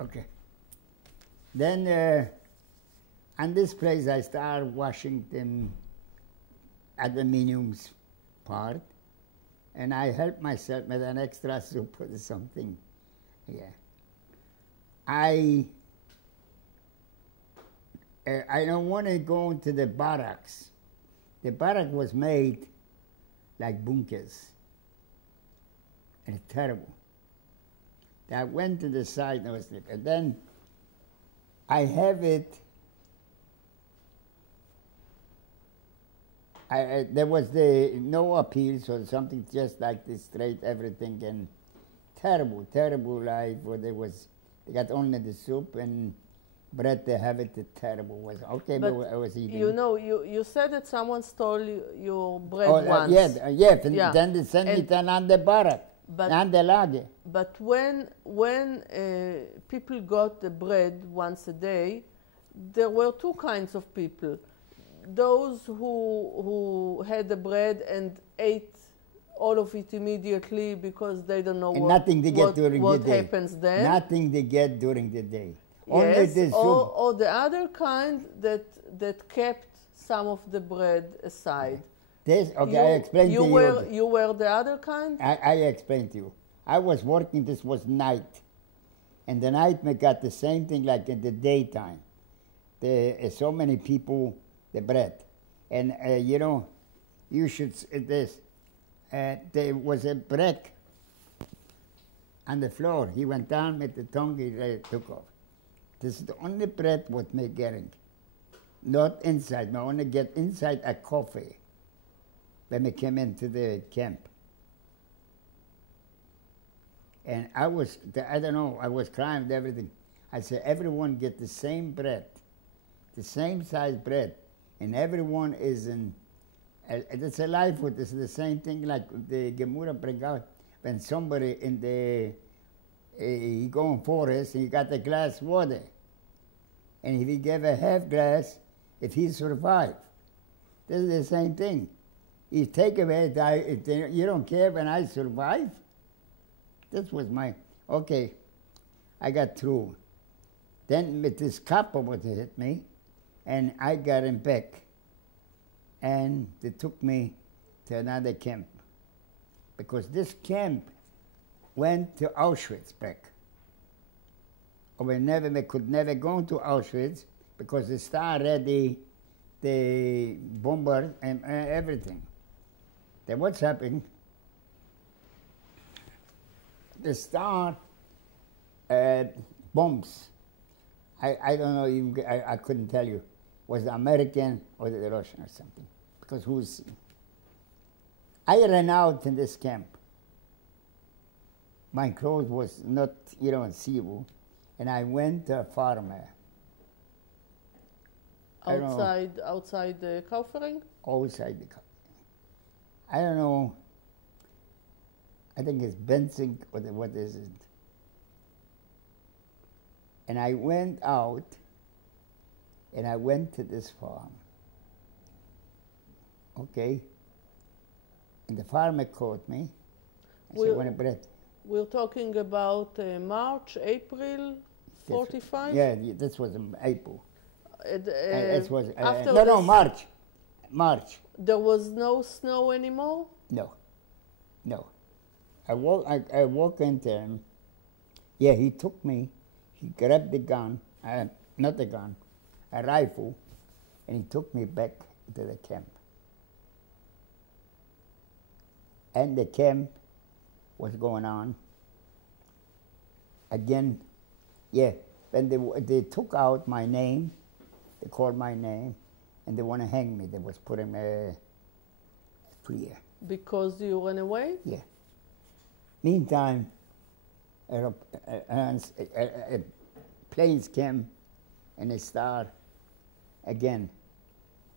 Okay. Then on this place I started washing them aluminium part, and I helped myself with an extra soup or something. Yeah. I don't want to go into the barracks. The barrack was made like bunkers, and it's terrible. I went to the side and was and then I have it. There was no appeals or something, just like this straight everything, and terrible life where they got only the soup and bread. They have it. Terrible was okay, but I was eating. You know, you said that someone stole your bread once. Yeah. Then they sent me down on the barrack, on the lager. But when people got the bread once a day, there were two kinds of people. Those who had the bread and ate all of it immediately because they don't know what happens then. Nothing they get during the day. Yes, or the other kind that kept some of the bread aside. I explained to you. You were the other kind? I explained to you. I was working, this was night. And the night we got the same thing like in the daytime. So many people, the bread. And you should, there was a bread on the floor. He went down with the tongue, he took off. This is the only bread what me getting. Not inside, I only get inside a coffee when we came into the camp. And I was crying with everything. I said, everyone get the same bread, the same size bread, and everyone is in, it's a life with this, the same thing like the Gemara bring out, when somebody in the, he go in forest and he got a glass water, and if he gave a half glass, if he survived, this is the same thing. You take away, you don't care when I survive? This was okay, I got through. Then with this copper would hit me, and I got him back. And they took me to another camp. Because this camp went to Auschwitz back. We could never go to Auschwitz because they started already the bomber and everything. Then what's happening? They start bombs. I don't know, even, I couldn't tell you. Was the American or the Russian or something? Because I ran out in this camp. My clothes was not, seeable, and I went to a farmer. Outside the Kaufering? Outside the Kaufering. I don't know. I think it's Benzing or what is it? And I went out, and I went to this farm. Okay? And the farmer caught me. I said, "Want a bread?" We're talking about March, April, 45? Yeah, this was in April. It was March. March. There was no snow anymore? No. I walk into him. Yeah, he took me. He grabbed the gun, not the gun, a rifle, and he took me back to the camp. And the camp was going on. Again, when they took out my name, they called my name, and they want to hang me. They was putting me free. Because you ran away? Yeah. Meantime, planes came and they start again.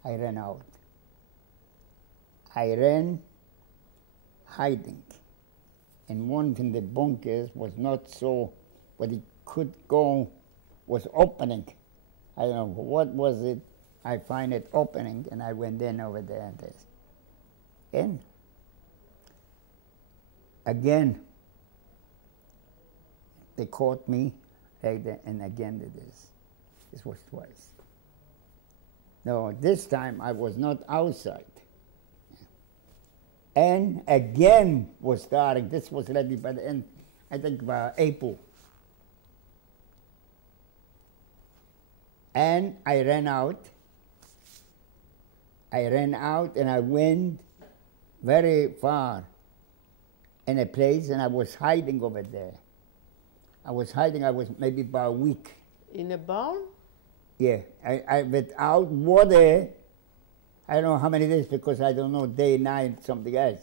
I ran out. I ran hiding. And one from the bunkers was not so, but it could go, was opening. I don't know, what was it? I find it opening, and I went in over there and again, they caught me like that, and again did this. This was twice. No, this time I was not outside. And again was starting. This was ready by the end, I think by April. And I ran out. And I went very far in a place, and I was hiding over there. I was maybe about a week. In a barn? Yeah, I without water, I don't know how many days, because I don't know, day, night, something else.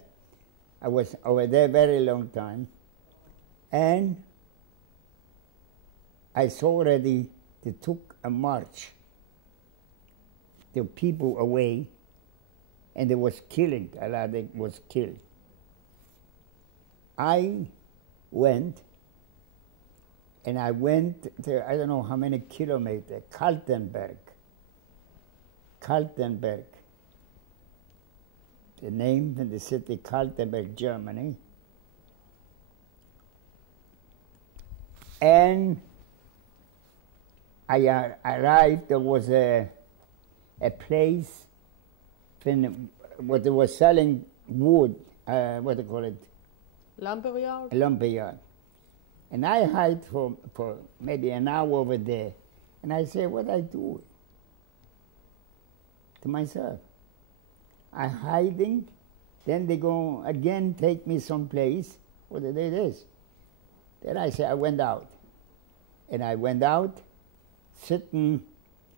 I was over there very long time. And I saw already they took a march. The people away, and they was killing, a lot they was killed. I went, and I went to, I don't know how many kilometers, Kaltenberg. The name of the city, Kaltenberg, Germany. And I arrived, there was a place where they were selling wood, what do you call it? Lumberyard? A lumberyard. And I hide for maybe an hour over there. And I say, what I do? To myself. I hiding, then they go again take me someplace. What did they do? Then I say, I went out. And I went out, sitting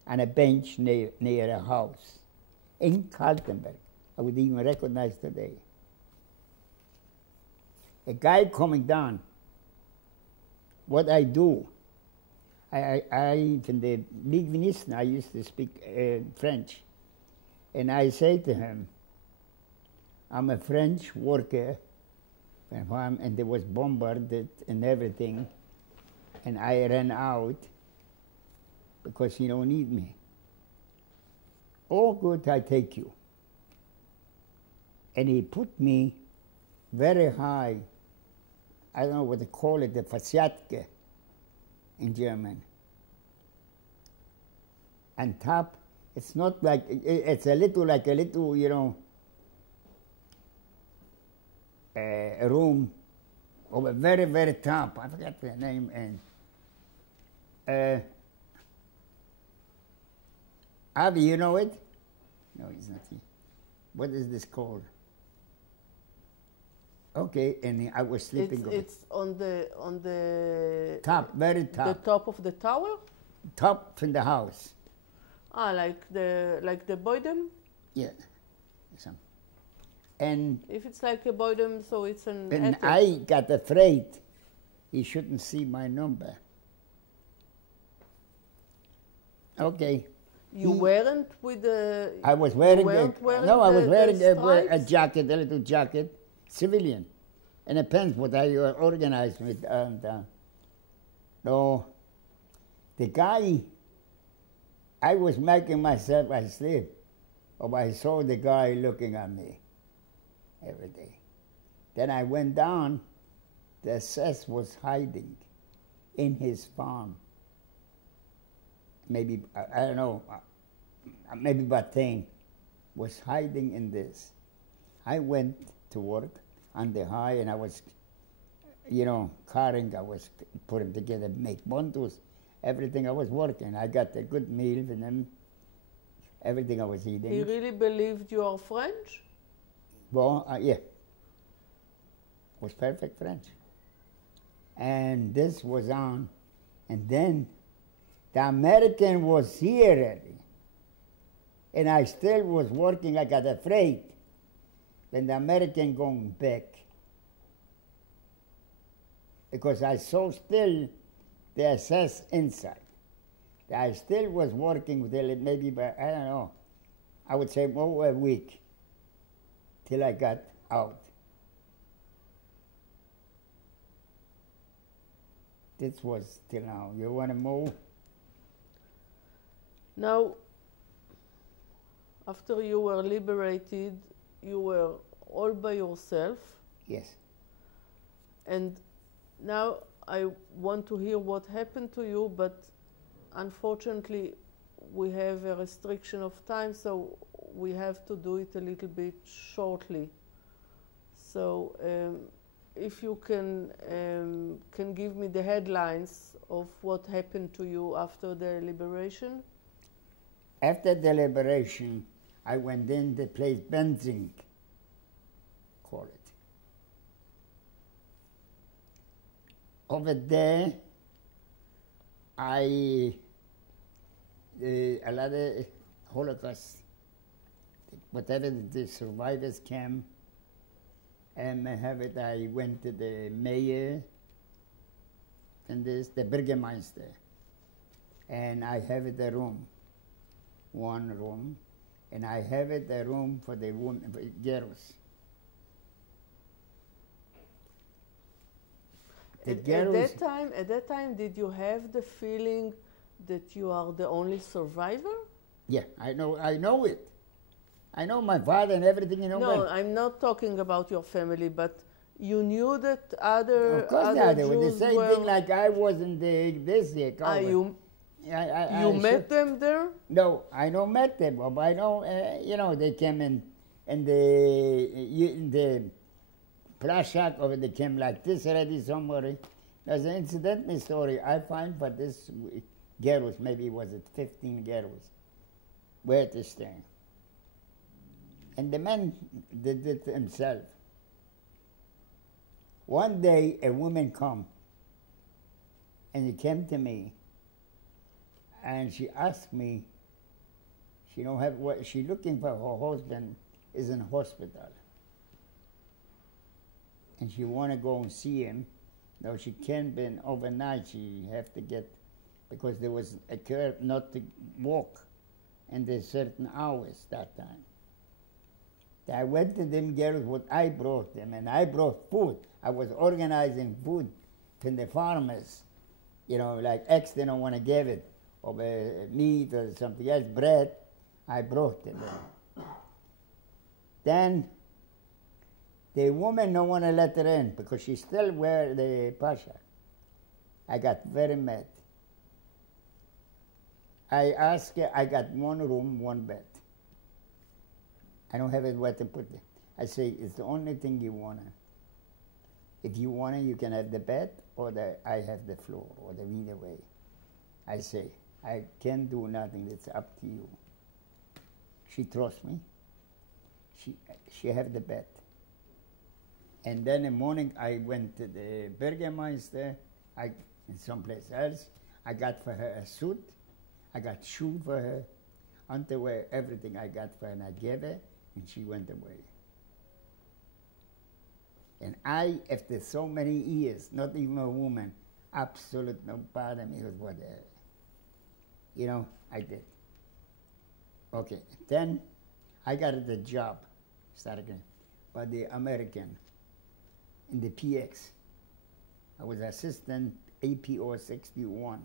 on a bench near a house in Kaltenberg. I would even recognize today. A guy coming down. What I do, from the Blisin, I used to speak French. And I say to him, I'm a French worker, and there was bombarded and everything, and I ran out because he don't need me. Oh, good, I take you. And he put me very high, I don't know what they call it, the Fasiatke in German. On top, it's not like, it's a little, you know, a room over very, very top. I forgot the name. And Avi, you know it? No, it's not here. What is this called? Okay, and I was sleeping. It's on the top, very top. The top of the tower? Top from the house. Ah, like the Boydem? Yeah. And if it's like a Boydem, so it's an and attic. I got afraid he shouldn't see my number. Okay. You weren't with the... I was wearing no, I was wearing a jacket, a little jacket, civilian, and a pants, what I organized with. So the guy, I was making myself asleep, but I saw the guy looking at me every day. Then I went down, the SS was hiding in his farm. Maybe, I don't know, maybe Batain was hiding in this. I went to work on the high, and I was, you know, carrying, I was putting together, make bundles, everything I was working. I got a good meal for them, everything I was eating. He really believed you are French? Well, yeah. Was perfect French. And this was on, and then the American was here already. And I still was working, I got afraid when the American going back. Because I saw still the SS inside. I still was working till maybe, I don't know, I would say over a week till I got out. This was till now. You want to move? Now, after you were liberated, you were all by yourself. Yes. And now, I want to hear what happened to you, but unfortunately, we have a restriction of time, so we have to do it a little bit shortly. So, if you can give me the headlines of what happened to you after the liberation. After the liberation, I went in the place Benzing, call it. Over there, a lot of Holocaust, whatever the survivors came, and I went to the mayor and the Bürgermeister, and I have it a room, one room, and I have it a room for the women, for girls. At that time, did you have the feeling that you are the only survivor? Yeah, I know it. I know my father and everything, you know. No, I'm not talking about your family, but you knew that other Of course other they were the Jews same were, thing like I was in this year. You met them there? No, I don't met them, but I know, they came in the Prashak over they came like this already somebody. There's an incidental story I find for this girls, maybe was it 15 girls, where to stay. And the men did it himself. One day a woman come and she came to me and she asked me, she don't have what she looking for her husband is in hospital. And she want to go and see him. No, she can't be overnight. She have to get, because there was a curve not to walk in the certain hours that time. I went to them girls what I brought them, and I brought food. I was organizing food to the farmers, like X they don't want to give it, or meat or something else, bread. I brought them. Then the woman don't want to let her in because she still wear the pasha. I got very mad. I asked her, I got one room, one bed. I don't have it where to put it. I say, it's the only thing you want. If you want it, you can have the bed, or I have the floor, or either way. I say, I can't do nothing, it's up to you. She trusts me. She have the bed. And then in the morning, I went to the Bürgermeister, in someplace else. I got for her a suit. I got shoe for her, underwear, everything I got for her, and I gave her, and she went away. And I, after so many years, not even a woman, absolute no bother me with whatever. I did. Okay, then I got the job, started again, by the American in the PX. I was assistant APO 61.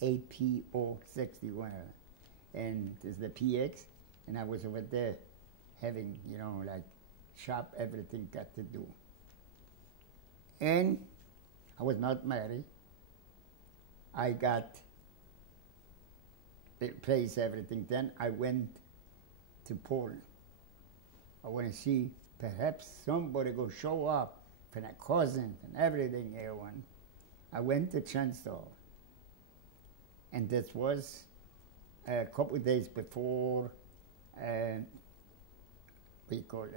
APO 61. And there's the PX, and I was over there having, shop, everything got to do. And I was not married. I got the place, everything. Then I went to Poland. I want to see perhaps somebody go show up for a cousin and everything. Everyone. I went to Częstochowa. And this was a couple of days before, Sukkot,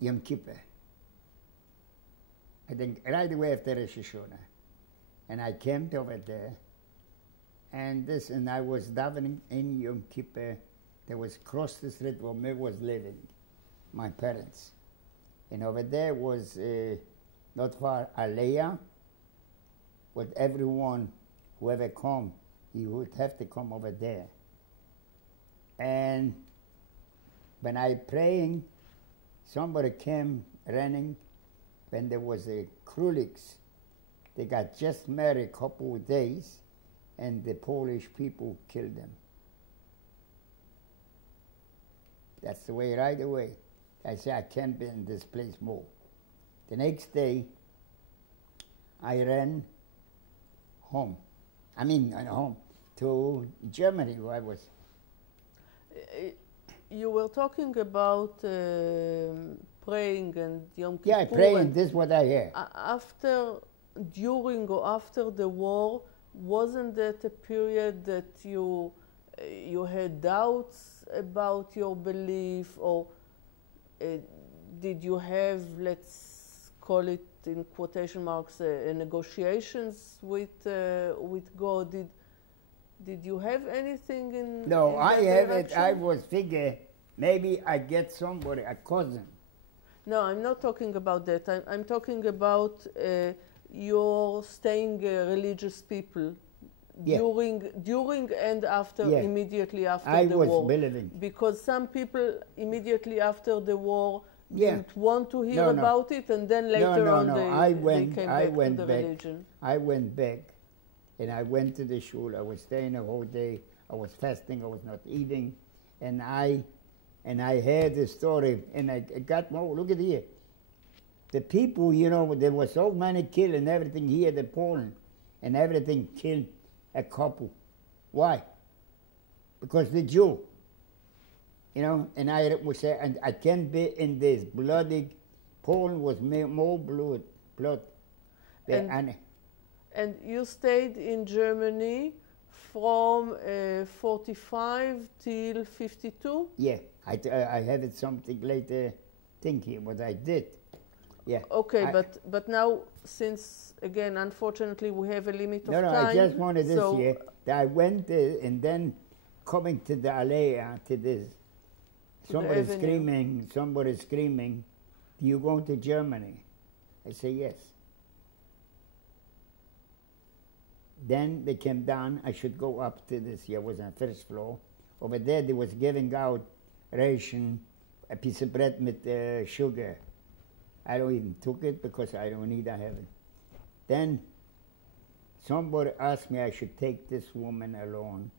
Yom Kippur. I think right away after Rosh Hashanah. And I came over there, and I was davening in Yom Kippur. There was across the street where me was living, my parents. And over there was not far Aliyah, with everyone, whoever come, he would have to come over there. And when I praying, somebody came running when there was a Kruliks. They got just married a couple of days, and the Polish people killed them. That's the way, right away. I said, I can't be in this place more. The next day, I ran home. Home to Germany, where I was. You were talking about praying and Yom Kippur. Yeah, praying, this is what I hear. During or after the war, wasn't that a period that you had doubts about your belief, or did you have, let's call it in quotation marks, negotiations with God? Did you have anything in? No, in I that have direction? it. I was figure maybe I get somebody, a cousin. No, I'm not talking about that. I'm talking about your staying religious people during and after, immediately after the war. I was believing. Because some people immediately after the war didn't want to hear about it, and then later on they came back to the religion. I went back, and I went to the shul. I was staying a whole day. I was fasting. I was not eating, and I heard the story, and I got more. Look at here. The people, there were so many killed and everything here, the Poland, and everything killed a couple. Why? Because the Jew, and I would say, and I can't be in this bloody. Poland was more blood. And you stayed in Germany from 45 till 52? Yeah, I have it something later. Think here what I did. Yeah. Okay, but now, since again, unfortunately, we have a limit of time. No, I just wanted this here. That I went there, and then coming to the Allee, to this, somebody screaming, "Do you go to Germany?" I say yes. Then they came down. I should go up to this. I was on the first floor. Over there, they was giving out ration, a piece of bread with sugar. I don't even took it because I don't need. I have it. Then somebody asked me I should take this woman alone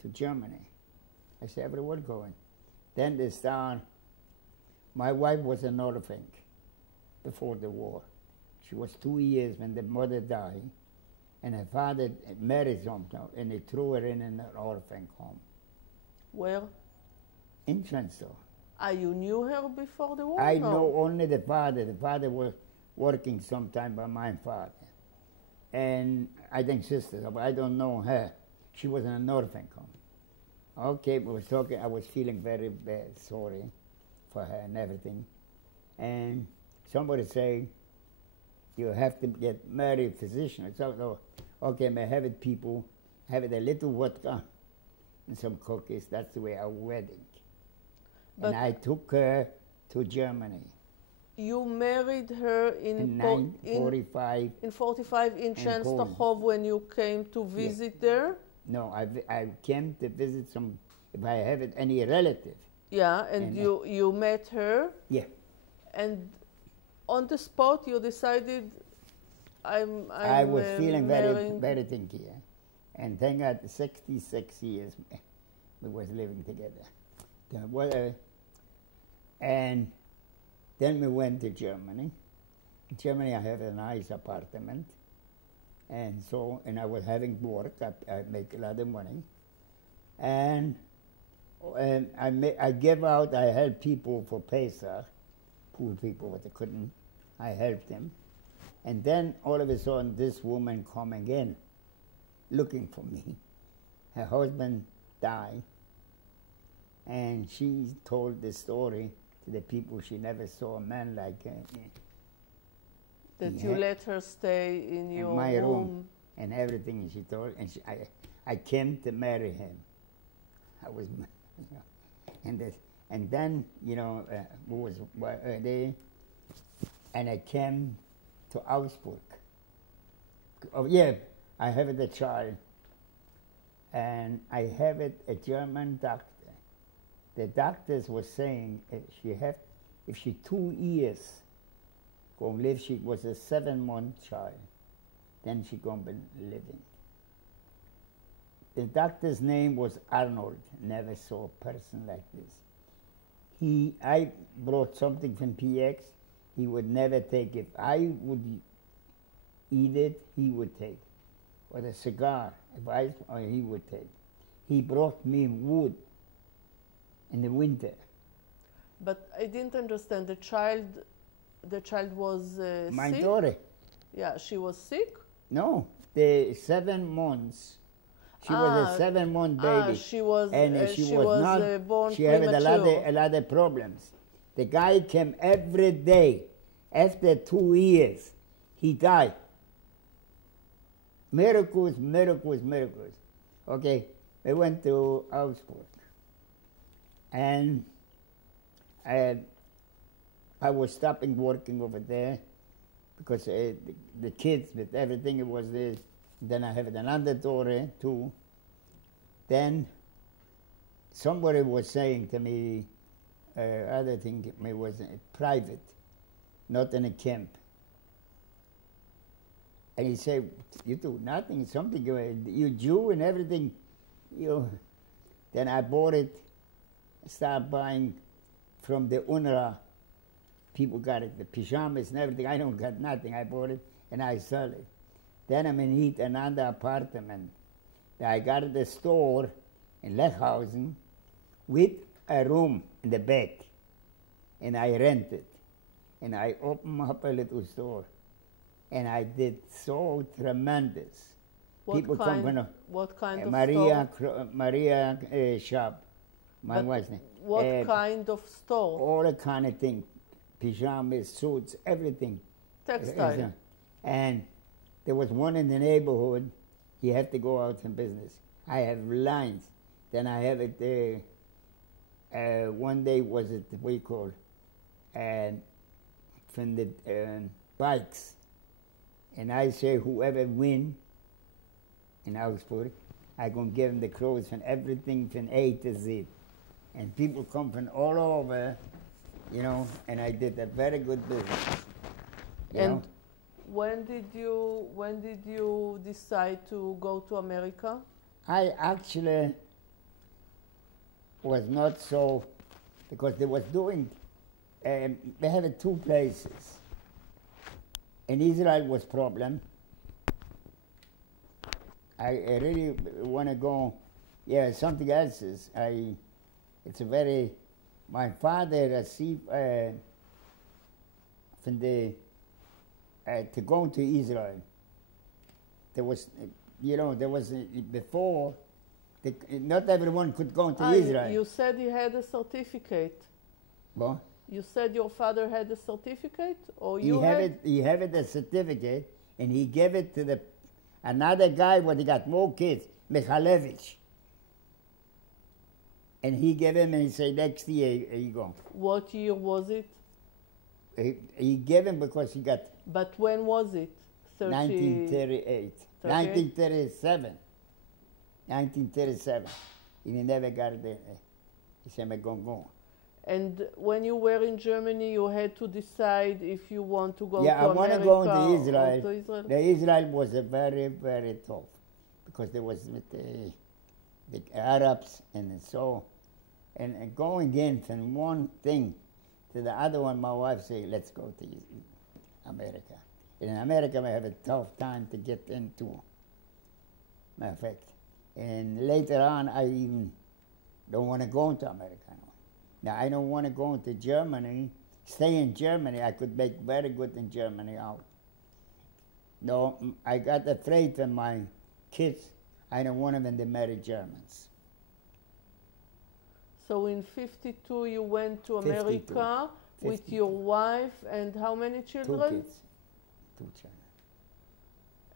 to Germany. I said, everyone going. Then they start. My wife was an orphan before the war. She was 2 years when the mother died. And her father married someone, and they threw her in an orphan home. Where? In Częstochowa. You knew her before the war? I know only the father. The father was working sometime by my father. And I think sister, but I don't know her. She was in an orphan home. Okay, we was talking. I was feeling very bad, sorry for her and everything. And somebody say, you have to get married physician. So, okay, may have it people, have it a little vodka and some cookies. That's the way our wedding. But and I took her to Germany. You married her in 1945. In 45 in Częstochowa when you came to visit there? No, I came to visit some, if I have it, any relative. Yeah, and you met her? Yeah. And on the spot you decided I was feeling very thinky, yeah. And thank God 66 years we was living together. And then we went to Germany. In Germany I have a nice apartment. And I was having work, I make a lot of money. And I give out, I help people for Pesach, poor people, what they couldn't, I helped them. And then all of a sudden this woman coming in, looking for me. Her husband died. And she told the story to the people she never saw a man like that you let her stay in your my room and everything. She told, and I came to marry him. I was, and then was there, and I came to Augsburg. Oh yeah, I have it a child, and I have it a German doctor. The doctors were saying if she 2 years gonna live, she was a 7-month child, then she gonna be living. The doctor's name was Arnold. Never saw a person like this. I brought something from PX, he would never take it. I would eat it, he would take. Or a cigar, he would take. He brought me wood in the winter. But I didn't understand. The child was My sick? daughter. Yeah, she was sick? No, the 7 months. She was a 7-month baby. She was, and she was not, born she had premature. a lot of problems. The guy came every day. After 2 years, he died. Miracles, miracles, miracles. Okay, we went to Auschwitz. And I was stopping working over there because the kids with everything, it was this. Then I have another daughter too. Then somebody was saying to me, other thing it was private, not in a camp. And he said, you do nothing, something, you Jew and everything. Then I bought it, started buying from the UNRWA. People got it, the pajamas and everything. I don't got nothing. I bought it and I sold it. Then I'm in heat another apartment. I got the store in Lechhausen with a room in the back. And I rented. And I opened up a little store. And I did so tremendous. What kind of store? Maria shop. My wife's name. What kind of store? All the kind of thing. Pajamas, suits, everything. Textile. And there was one in the neighborhood, he had to go out in business. I have lines. Then I have it, one day was it, what you call it, from the bikes. And I say, whoever win in Augsburg, I going to give them the clothes from everything from A to Z. And people come from all over, and I did a very good business. And when did you decide to go to America? I actually was not so, because they was doing, they had 2 places. In Israel was problem. I really want to go, something else is, it's a very, my father received from the, to go to Israel. There was, before, not everyone could go to Israel. You said you had a certificate. What? You said your father had a certificate, or He had a certificate, and he gave it to another guy where he got more kids, Michalevich. And he gave him, and he said, next year, here you go. What year was it? He gave him because he got... But when was it? 1938. 1937. 1937. He never got it there. He said, I'm going to go. And when you were in Germany, you had to decide if you want to go to America. Yeah, I want to go to Israel. The Israel was a very, very tough because there was with the Arabs and so, and going in from one thing to the other one, my wife said, let's go to America. And in America, we have a tough time to get into, matter of fact. And later on, I even don't want to go into America now. Now, I don't want to go into Germany, stay in Germany. I could make very good in Germany out. No, I got afraid of my kids. I don't want them when they marry Germans. So in 52, you went to America 52. With your wife and how many children? 2 kids. 2 children.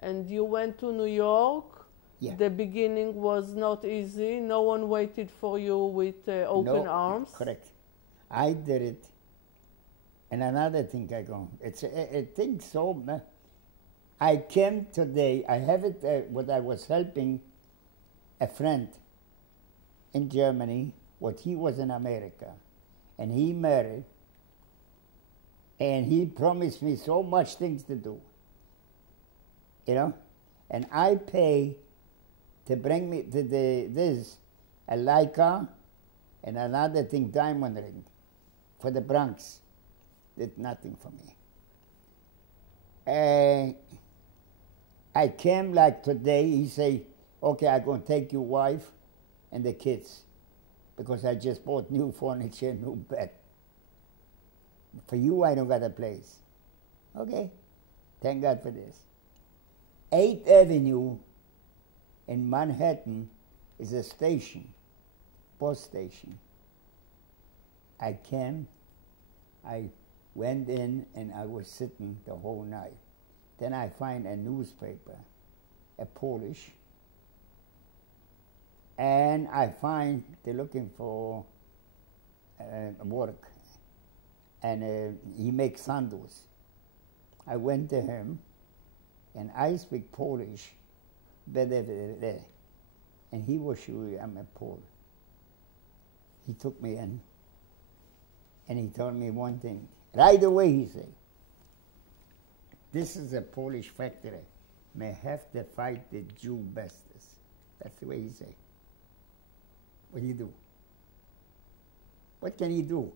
And you went to New York. Yeah. The beginning was not easy. No one waited for you with open arms. Correct. I did it. And another thing I go, it's a thing so, I came today, I have it, what I was helping a friend in Germany, what he was in America, and he married, and he promised me so much things to do, and I pay to bring me to this, a Leica, and another thing, diamond ring. for the Bronx. Did nothing for me. I came like today, he say, okay, I'm going to take your wife and the kids because I just bought new furniture, new bed. For you, I don't got a place. Okay, thank God for this. 8th Avenue in Manhattan is a station, bus station. I came, I went in and I was sitting the whole night. Then I find a newspaper, a Polish, and I find they're looking for work, and he makes sandals. I went to him, and I speak Polish, and he was sure I'm a Pole. He took me in, and he told me one thing. Right away, he said, this is a Polish factory. May have to fight the Jew bastards. That's the way he said. What do you do? What can he do?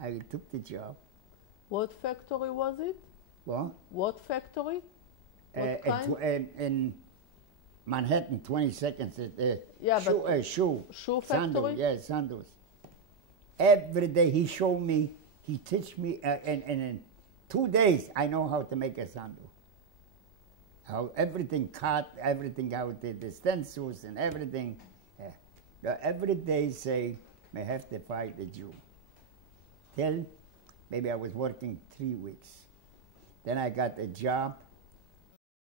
I took the job. What factory was it? What? What factory? What kind? In Manhattan, 22nd. Yeah, shoe. Shoe Sandals, factory? yeah, sandals. Every day he showed me, he teach me, and in 2 days I know how to make a sandal. How everything cut, everything out, the stencils and everything. Every day say, may have to fight the Jew. Till maybe I was working 3 weeks. Then I got a job